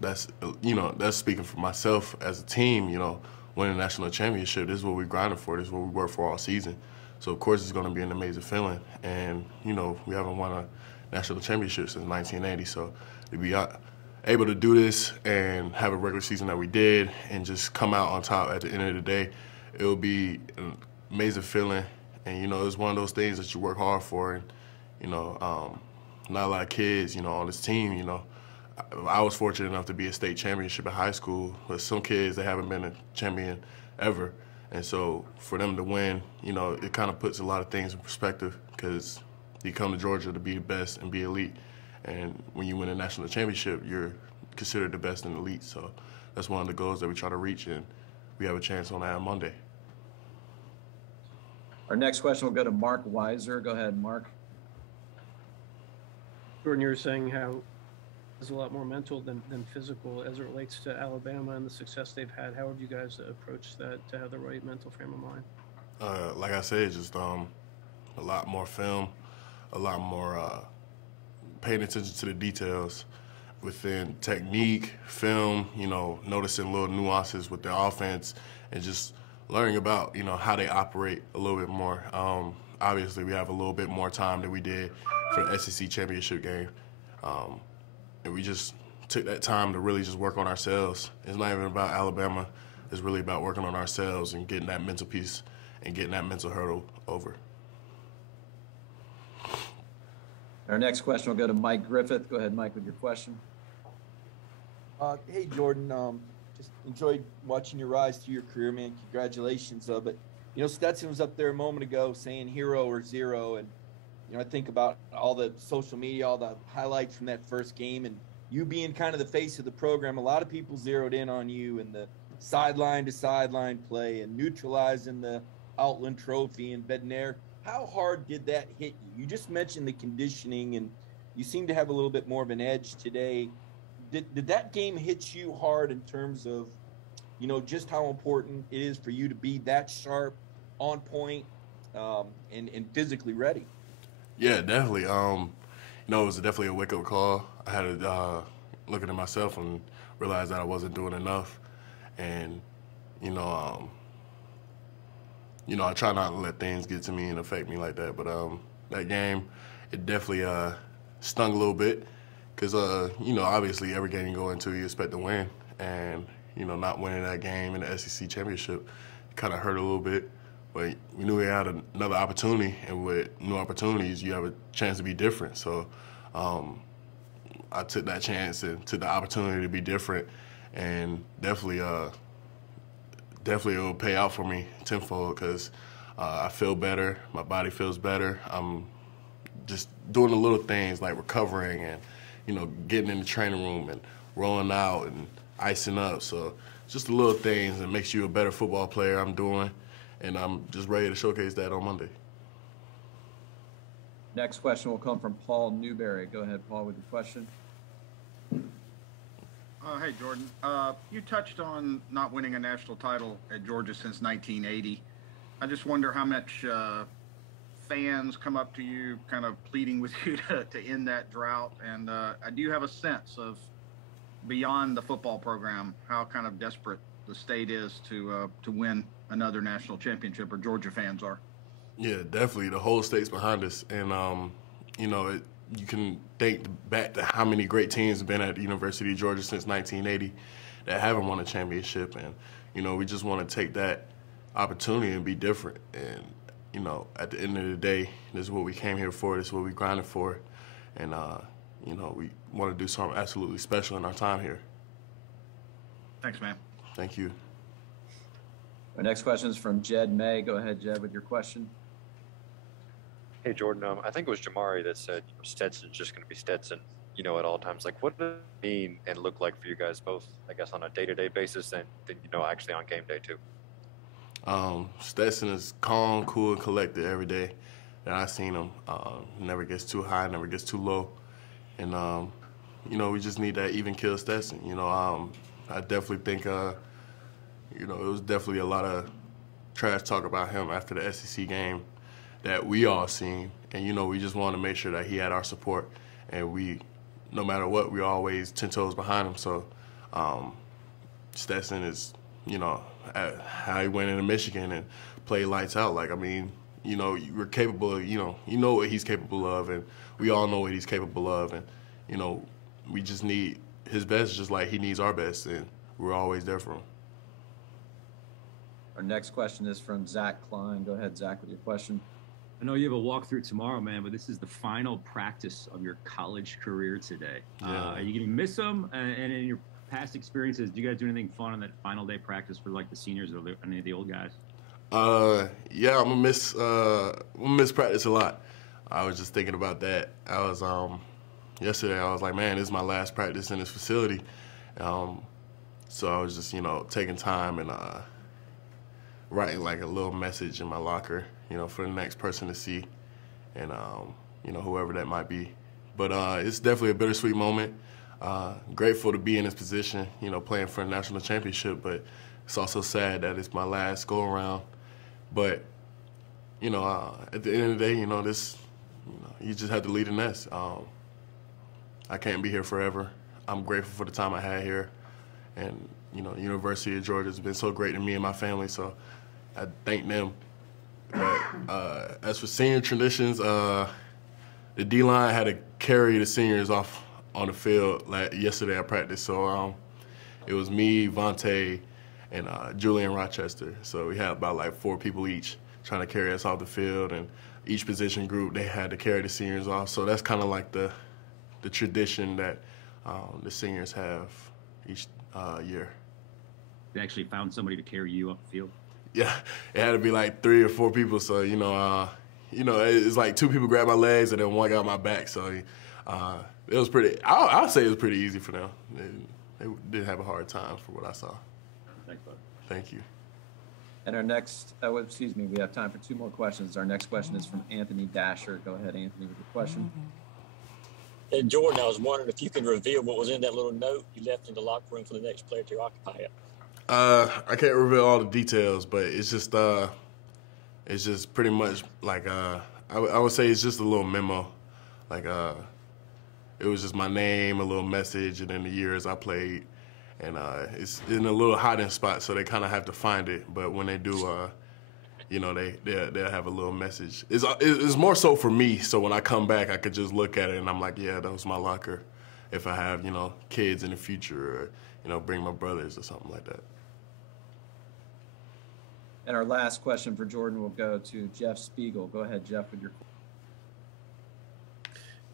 that's, you know, that's speaking for myself as a team. You know, winning a national championship, this is what we grinded for. This is what we worked for all season. So, of course, it's going to be an amazing feeling. And, you know, we haven't won a national championship since 1980. So to be able to do this and have a regular season that we did and just come out on top at the end of the day, it will be an amazing feeling. And, you know, it's one of those things that you work hard for. And, you know, not a lot of kids, you know, on this team, you know. I was fortunate enough to be a state championship in high school, but some kids, they haven't been a champion ever. And so for them to win, you know, it kind of puts a lot of things in perspective, because you come to Georgia to be the best and be elite. And when you win a national championship, you're considered the best and elite. So that's one of the goals that we try to reach, and we have a chance on that on Monday. Our next question will go to Mark Weiser. Go ahead, Mark. Jordan, you were saying how it's a lot more mental than physical as it relates to Alabama and the success they've had. How have you guys approached that to have the right mental frame of mind? Like I said, just a lot more film, a lot more paying attention to the details within technique, film, you know, noticing little nuances with their offense, and just learning about, you know, how they operate a little bit more. Obviously, we have a little bit more time than we did for the SEC championship game. And we just took that time to really just work on ourselves. It's not even about Alabama. It's really about working on ourselves and getting that mental piece and getting that mental hurdle over. Our next question will go to Mike Griffith. Go ahead, Mike, with your question. Hey, Jordan. Just enjoyed watching your rise through your career, man. Congratulations. But, you know, Stetson was up there a moment ago saying hero or zero. And, you know, I think about all the social media, all the highlights from that first game, and you being kind of the face of the program. A lot of people zeroed in on you and the sideline to sideline play and neutralizing the Outland Trophy and Bednair. How hard did that hit you? You just mentioned the conditioning, and you seem to have a little bit more of an edge today. Did that game hit you hard in terms of, you know, just how important it is for you to be that sharp, on point, and physically ready? Yeah, definitely. You know, it was definitely a wake-up call. I had to look at myself and realize that I wasn't doing enough. And, you know, I try not to let things get to me and affect me like that. But that game, it definitely stung a little bit because, you know, obviously every game you go into, you expect to win. And, you know, not winning that game in the SEC championship kind of hurt a little bit. But we knew we had another opportunity, and with new opportunities, you have a chance to be different. So I took that chance and took the opportunity to be different, and definitely it will pay out for me tenfold because I feel better, my body feels better. I'm just doing the little things like recovering and, you know, getting in the training room and rolling out and icing up. So just the little things that makes you a better football player I'm doing. And I'm just ready to showcase that on Monday. Next question will come from Paul Newberry. Go ahead, Paul, with your question. Hey, Jordan. You touched on not winning a national title at Georgia since 1980. I just wonder how much fans come up to you kind of pleading with you to end that drought. And do you have a sense of, beyond the football program, how kind of desperate the state is to win another national championship, or Georgia fans are? Yeah, definitely. The whole state's behind us. And, you can think back to how many great teams have been at the University of Georgia since 1980 that haven't won a championship. And, we just want to take that opportunity and be different. And, at the end of the day, this is what we came here for. This is what we grinded for. And, we want to do something absolutely special in our time here. Thanks, man. Thank you. Our next question is from Jed May. Go ahead, Jed, with your question. Hey, Jordan, I think it was Jamaree that said Stetson's just going to be Stetson, at all times. Like, what does it mean and look like for you guys both, I guess, on a day-to-day basis and then, actually on game day, too? Stetson is calm, cool, and collected every day that I've seen him. Never gets too high, never gets too low. And, we just need that even kill Stetson. I definitely think, it was definitely a lot of trash talk about him after the SEC game that we all seen. And, we just wanted to make sure that he had our support. And we, no matter what, we always 10 toes behind him. So Stetson is, how he went into Michigan and played lights out. Like, we're capable of, you know what he's capable of, and we all know what he's capable of. And, we just need his best just like he needs our best, and we're always there for him. Our next question is from Zach Klein. Go ahead, Zach, with your question. I know you have a walkthrough tomorrow, man, but this is the final practice of your college career today. Yeah. Are you going to miss them? And in your past experiences, do you guys do anything fun on that final day practice for like the seniors or any of the old guys? Yeah, I'm gonna miss practice a lot. I was just thinking about that. I was yesterday. I was like, man, this is my last practice in this facility. So I was just taking time and writing like a little message in my locker, for the next person to see, and whoever that might be. But it's definitely a bittersweet moment. Grateful to be in this position, playing for a national championship, but it's also sad that it's my last go around. But at the end of the day, you just have to lead the nest. I can't be here forever. I'm grateful for the time I had here, and the University of Georgia has been so great to me and my family, so I thank them. But as for senior traditions, the D-line had to carry the seniors off on the field yesterday at practice. So it was me, Vontae, and Julian Rochester. So we had about like 4 people each trying to carry us off the field, and each position group, they had to carry the seniors off. So that's kind of like the tradition that the seniors have each year. They actually found somebody to carry you up the field? Yeah, it had to be like 3 or 4 people. So, it's like 2 people grabbed my legs and then 1 got my back. So it was pretty, I'll say it was pretty easy for them. They didn't have a hard time for what I saw. Thanks, bud. Thank you. And our next, we have time for 2 more questions. Our next question is from Anthony Dasher. Go ahead, Anthony, with your question. Hey, Jordan, I was wondering if you could reveal what was in that little note you left in the locker room for the next player to occupy it. I can't reveal all the details, but it's just pretty much like I would say it's just a little memo, like it was just my name, a little message, and then the years I played, and it's in a little hiding spot, so they kind of have to find it. But when they do, they'll have a little message. It's more so for me, so when I come back, I could just look at it and I'm like, yeah, that was my locker. If I have kids in the future, or bring my brothers or something like that. And our last question for Jordan will go to Jeff Spiegel. Go ahead, Jeff, with your question.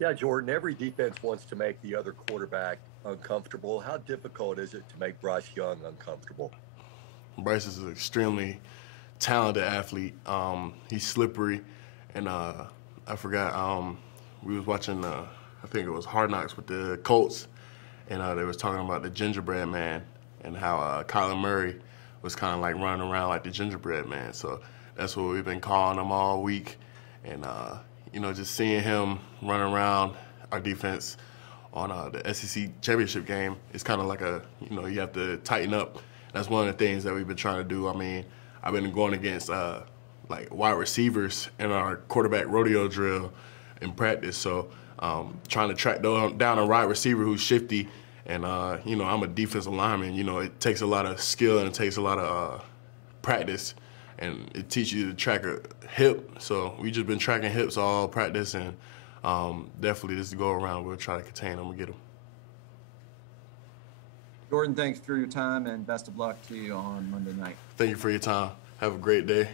Yeah, Jordan, every defense wants to make the other quarterback uncomfortable. How difficult is it to make Bryce Young uncomfortable? Bryce is an extremely talented athlete. He's slippery, and I forgot, we was watching, I think it was Hard Knocks with the Colts, and they was talking about the gingerbread man and how Kyler Murray was kind of like running around like the gingerbread man. So that's what we've been calling him all week. And, just seeing him run around our defense on the SEC championship game, it's kind of like you have to tighten up. That's one of the things that we've been trying to do. I mean, I've been going against like wide receivers in our quarterback rodeo drill in practice. So trying to track down a wide receiver who's shifty, and I'm a defensive lineman. It takes a lot of skill and it takes a lot of practice, and it teaches you to track a hip. So we just been tracking hips all practice, and definitely this go around, we'll try to contain them and get them. Jordan, thanks for your time and best of luck to you on Monday night. Thank you for your time. Have a great day.